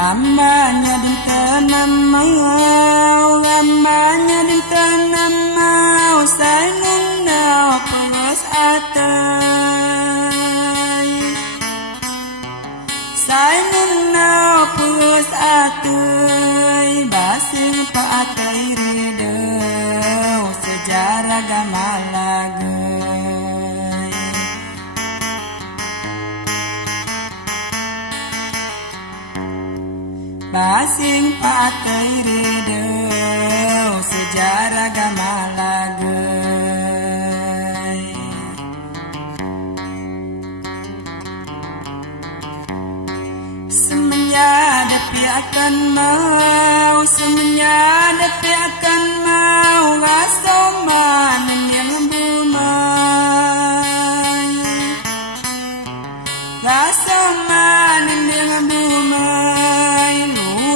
Ramanya di tanam mau, ramanya di tanam mau, saya nunau perus atai, saya nunau perus atai, basing pa atai redau, sejarah gamalagai. Basing pakai redau, sejarah gamalagai. Semenya depi akan mau, semenya depi akan mau, rasa manan yang bumai, rasa manan yang bumai.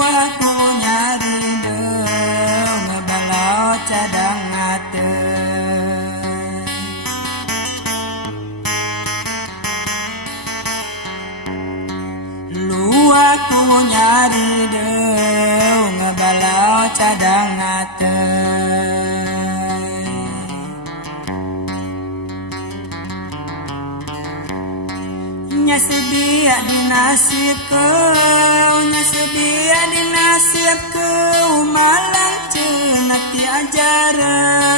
Aku nyari dong ngebalau cadang ngate, lu aku nyari dong ngebalau cadang ngate. Nya sedia di nasib kau, nya sedia di nasib kau, malang cenah ti ajaran,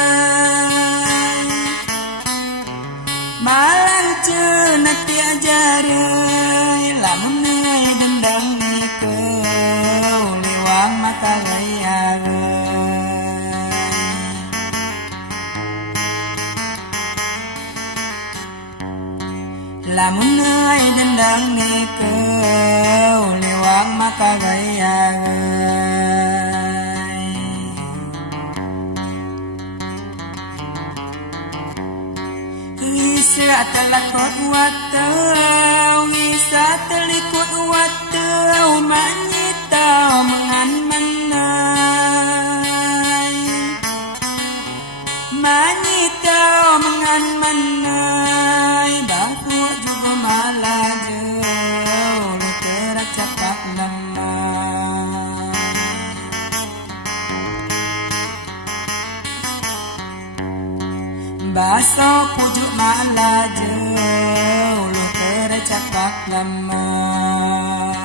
malang cenah ti ajaran. Lamun neuy dendang ni kau, liwang mata layaran. Lamun neuy dendang ni kau, liwang maka gayagai. Ngisa telakot watau, ngisa telikut watau, manyitau mengan menai, manyitau mengan menai. Bangku juga malah jauh, lu teracapak lemah. Baso pujuk malah jauh, lu teracapak lemah.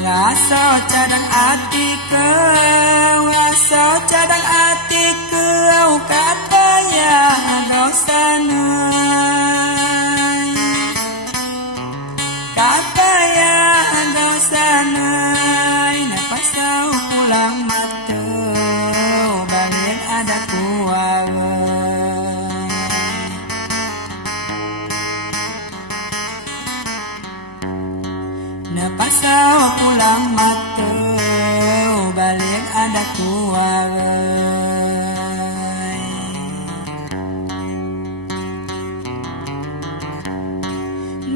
Rasa cadang hati kau, rasa cadang hati kau, kata yang kau sanai, kata yang kau sanai. Napa kau pulang matau, balik ada kuawai. Napa kau pulang matau, balik ada kuawai.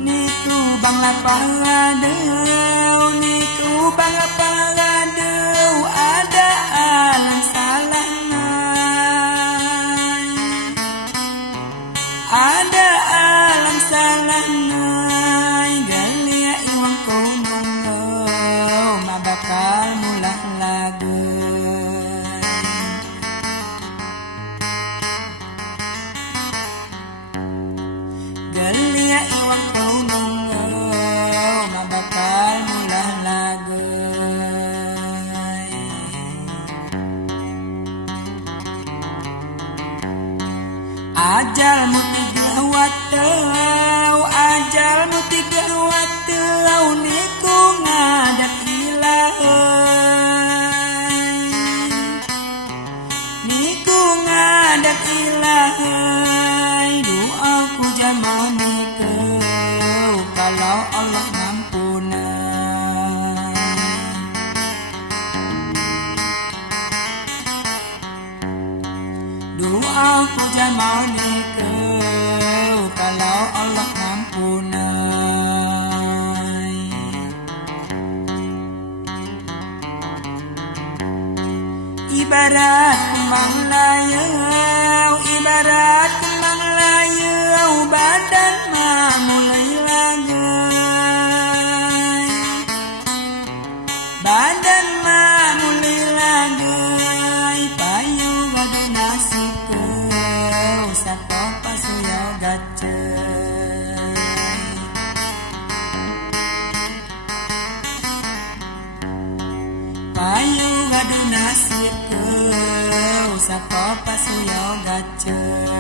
Niku bang laparadeu, niku bang laparadeu, ada alang salah nai, ada alang salah nai. Galia iwang kau nunggu, ma bakal mulah lagai. Galia iwang kau nunggu, ma bakal mulah lagai. Ajalmu tiga watau, ajalmu tiga watau, niku ngadak ilahai, niku ngadak ilahai. Doaku jamal nikau, kalau Allah ngampunai. Doaku jamal nikau, kalau Allah ngampunai. Ibarat kembang layau, ibarat kembang layau, badan pasuyo gace